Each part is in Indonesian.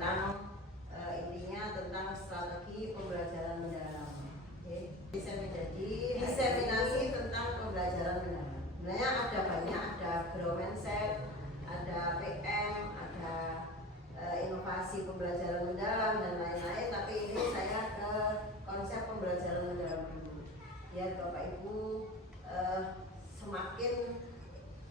tentang intinya tentang strategi pembelajaran mendalam. Diseminasi tentang pembelajaran mendalam. Sebenarnya ada banyak, ada grow mindset, ada PM, ada inovasi pembelajaran mendalam dan lain-lain. Tapi ini saya ke konsep pembelajaran mendalam dulu. Biar Bapak Ibu semakin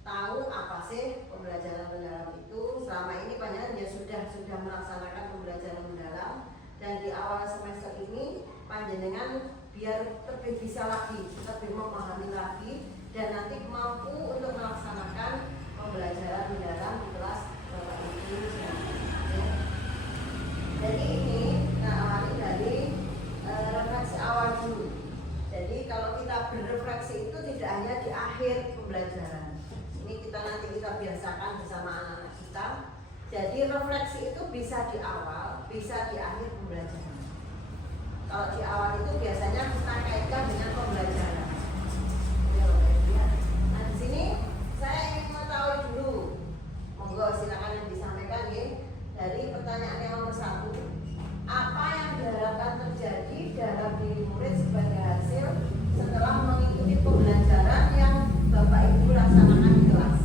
tahu apa sih pembelajaran mendalam itu. Selama ini panjenengan ya sudah melaksanakan pembelajaran mendalam, dan di awal semester ini panjenengan biar lebih bisa lagi, lebih memahami lagi, dan nanti mampu untuk melaksanakan pembelajaran mendalam di kelas Bapak Ibu. Jadi ini kita awali dari refleksi awal dulu. Jadi kalau kita berrefleksi itu tidak hanya di akhir pembelajaran. Ini nanti kita biasakan bersama anak-anak kita. Jadi refleksi itu bisa di awal, bisa di akhir pembelajaran. Kalau di awal itu biasanya kita kaitkan dengan pembelajaran. Nah di sini saya ingin mengetahui dulu, monggo silakan yang disampaikan ya. Dari pertanyaan yang nomor 1, apa yang diharapkan terjadi dalam diri murid sebagai hasil setelah mengikuti pembelajaran yang Bapak Ibu laksanakan di kelas?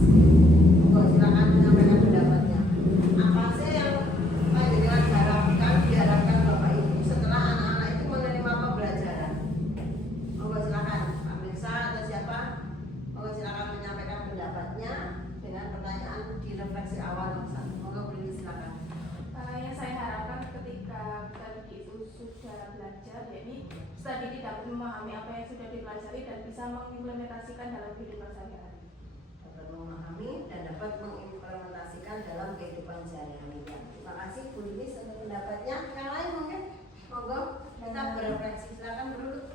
Monggo silakan menyampaikan pendapatnya. Apa sih yang panjenengan diharapkan Bapak Ibu setelah anak-anak itu menerima pembelajaran? Monggo silakan Pak Mirsa atau siapa? Monggo silakan menyampaikan pendapatnya dengan pertanyaan di refleksi awal nomor 1. Monggo beri silakan. Yang saya harapkan ketika tadi itu sudah belajar, yakni sudah dapat memahami apa yang sudah dipelajari dan bisa mengimplementasikan dalam kehidupan sehari-hari. Dapat memahami dan dapat mengimplementasikan dalam kehidupan sehari-hari. Terima kasih Bu Lilis untuk pendapatnya. Yang lain mungkin monggo kita berefleksi. Silakan dulu.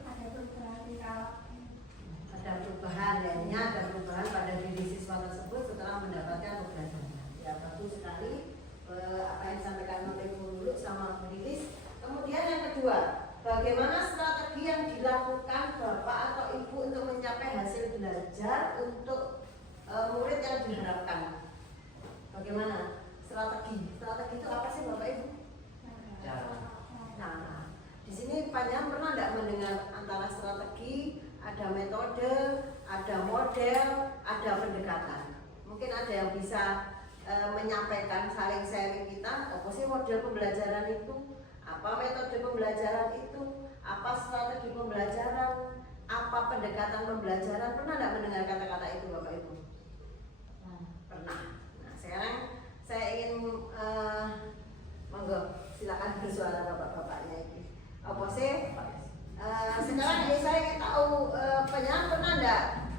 Ada perubahan, ya, ada perubahan pada diri siswa tersebut setelah mendapatkan pembelajaran. Ya, bagus sekali apa yang disampaikan oleh Bu Lulu sama Bu Lilis. Kemudian yang kedua, bagaimana strategi yang dilakukan Bapak atau Ibu untuk mencapai hasil belajar untuk murid yang diharapkan? Bagaimana strategi? Strategi itu apa sih Bapak Ibu? Nah, di sini panjang pernah tidak mendengar antara strategi, ada metode, ada model, ada pendekatan. Mungkin ada yang bisa menyampaikan, saling sharing kita, apa sih model pembelajaran itu, apa metode pembelajaran itu, apa strategi pembelajaran, apa pendekatan pembelajaran. Pernah tidak mendengar kata-kata itu Bapak Ibu? Pernah. Nah sekarang saya ingin monggo silakan bersuara bapak-bapaknya ini. Apa sih? Sekarang ini saya ingin tahu penyanyi pernah tidak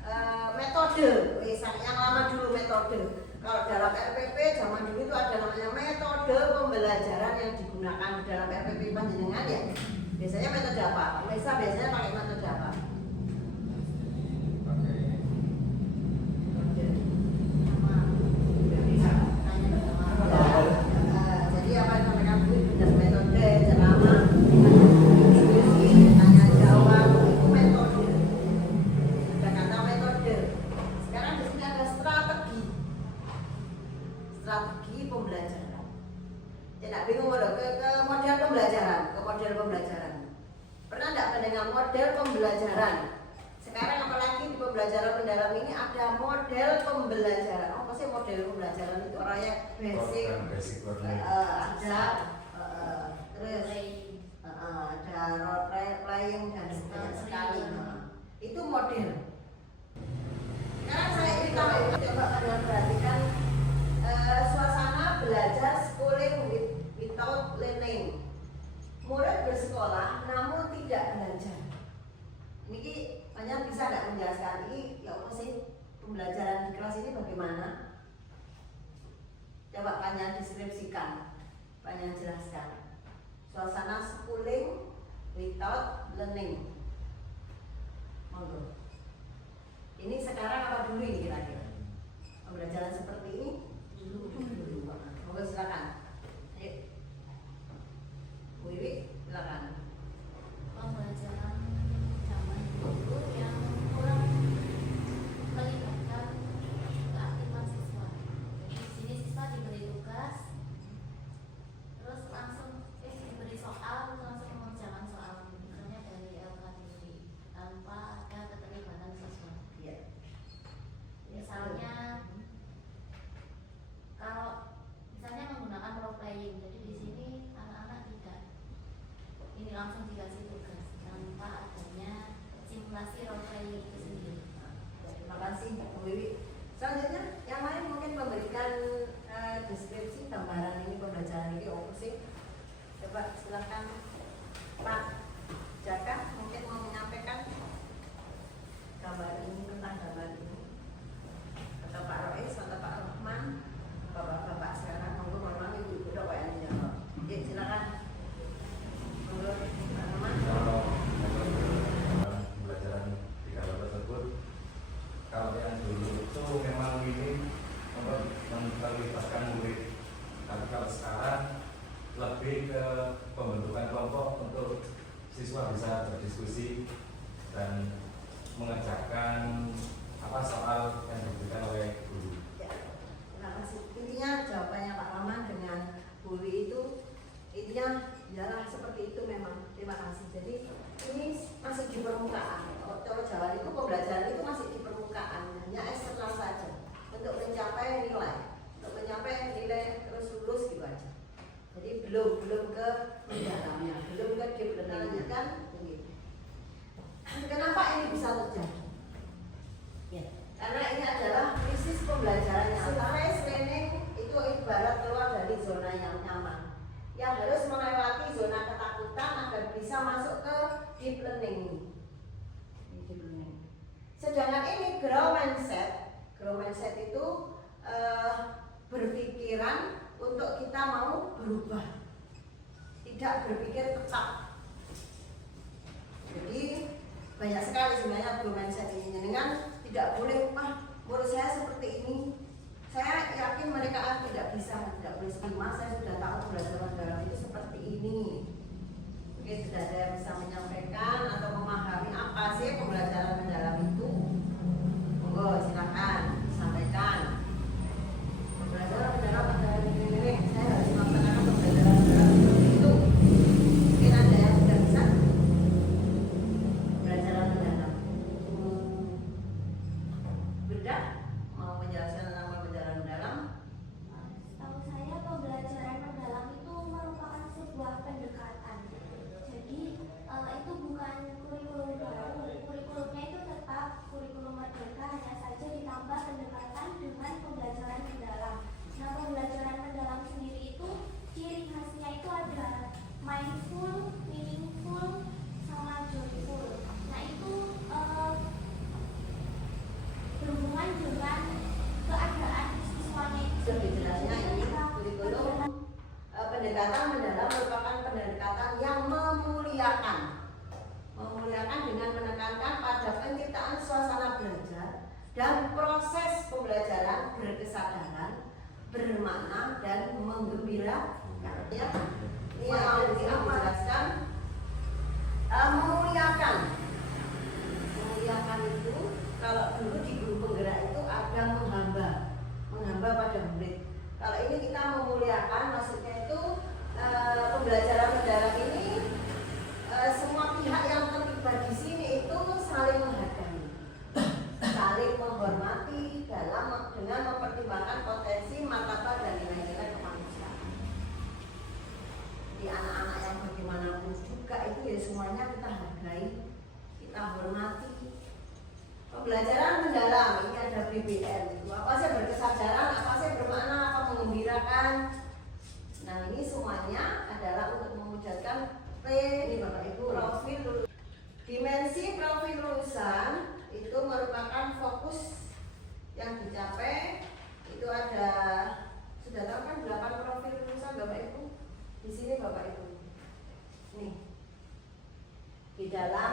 metode, yang lama dulu metode. Kalau dalam RPP zaman dulu itu ada namanya metode pembelajaran yang digunakan di dalam RPP panjenengan ya. Biasanya metode apa? Biasanya pakai metode apa? Jadi apa yang mereka buat benar metode ceramah, diskusi, tanya jawab, itu metode. Ada kata metode. Sekarang di sini ada strategi pembelajaran. Tidak bingung ke model pembelajaran. Pernah tidak mendengar model pembelajaran? Sekarang apalagi di pembelajaran mendalam ini ada model pembelajaran. Apa sih model pembelajaran itu? Orangnya basic, ada terus ada role playing dan banyak sekali. Itu model. Sekarang saya ingin tahu, coba kalian perhatikan suasana belajar schooling without learning. Murid bersekolah namun tidak belajar. Ini banyak bisa nggak menjelaskan ini? Ya apa sih pembelajaran di kelas ini bagaimana? Coba Panjang deskripsikan, Panjang jelaskan. Suasana schooling without learning. Monggo. Ini sekarang apa dulu ini kira-kira? Pembelajaran seperti ini? Dulu. Monggo silakan. Ayo. Bu Iwi, silakan. Pembelajaran zaman dulu yang kurang melibatkan keaktifan siswa. Jadi di sini siswa diberi tugas, terus gambaran ini pembelajaran ini apa sih? Coba silakan Pak Jaka mungkin mau menyampaikan gambar ini tentang gambar ini. Atau Pak Rois atau Pak Rahman, bapak-bapak sekarang monggo memang ibu-ibu dok yang jawab. Oke, silakan. Monggo Pak Rahman. Kalau pembelajaran di gambar tersebut, kalau yang dulu itu memang ini terlibatkan murid, tapi kalau sekarang lebih ke pembentukan kelompok untuk siswa bisa berdiskusi dan mengerjakan soal yang diberikan oleh guru. Ya, terima kasih. Intinya jawabannya Pak Rahman dengan Bu Wi itu intinya ialah seperti itu memang. Terima kasih. Jadi ini masih di permukaan. Kalau Jawa itu pembelajaran itu masih di permukaan, hanya eksternal saja untuk mencapai nilai terus lulus gitu aja. Jadi belum ke mendalamnya, belum ke deep learning-nya kan begitu. Kenapa ini bisa terjadi? Ya, karena ini adalah krisis pembelajarannya. Stress learning itu ibarat keluar dari zona yang nyaman, yang harus melewati zona ketakutan agar bisa masuk ke deep learning. Sedangkan ini grow mindset itu berpikiran untuk kita mau berubah, tidak berpikir tetap. Jadi banyak sekali sebenarnya grow mindset ini. Dengan tidak boleh, menurut saya seperti ini. Saya yakin mereka tidak boleh terima. Saya sudah tahu pembelajaran dalam itu seperti ini. Mungkin sudah ada yang bisa menyampaikan atau memahami apa sih pembelajaran mendalam itu. Monggo silakan sampaikan. Pembelajaran mendalam adalah ini. Saya harus melaksanakan pembelajaran mendalam itu. Mungkin ada yang sudah bisa pembelajaran mendalam. Beda mau menjelaskan tentang pembelajaran mendalam? Setahu saya pembelajaran mendalam itu merupakan sebuah pendekatan. Jadi itu bukan kurikulum baru. Kurikulumnya itu tetap kurikulum merdeka, hanya saja ditambah pendekatan dengan pembelajaran mendalam. Nah, pembelajaran mendalam sendiri itu ciri khasnya itu ada mindful, meaningful, sama joyful. Nah, itu berhubungan dengan keadaan siswanya itu. Lebih jelasnya ini kurikulum pendekatan mendalam merupakan pendekatan yang memuliakan dengan menekankan pada penciptaan suasana belajar dan proses pembelajaran berkesadaran, bermakna dan menggembirakan. Ya, ini yang dijelaskan memuliakan itu kalau dulu di guru penggerak itu ada menghamba pada murid. Kalau ini kita memuliakan, maksudnya itu pembelajaran mendalam ini semua pihak yang terlibat di sini itu saling menghargai, saling menghormati dengan mempertimbangkan potensi, martabat dan nilai-nilai kemanusiaan. Di anak-anak yang bagaimanapun juga itu ya semuanya kita hargai, kita hormati. Pembelajaran mendalam ini ada BBM. Apa sih berkesadaran, apa sih bermakna, apa menggembirakan. Nah, ini semuanya adalah untuk mewujudkan ini Bapak Ibu profil lulusan. Dimensi profil lulusan itu merupakan fokus yang dicapai. Itu ada sudah tahu kan 8 profil lulusan Bapak Ibu. Di sini Bapak Ibu. Nih. Di dalam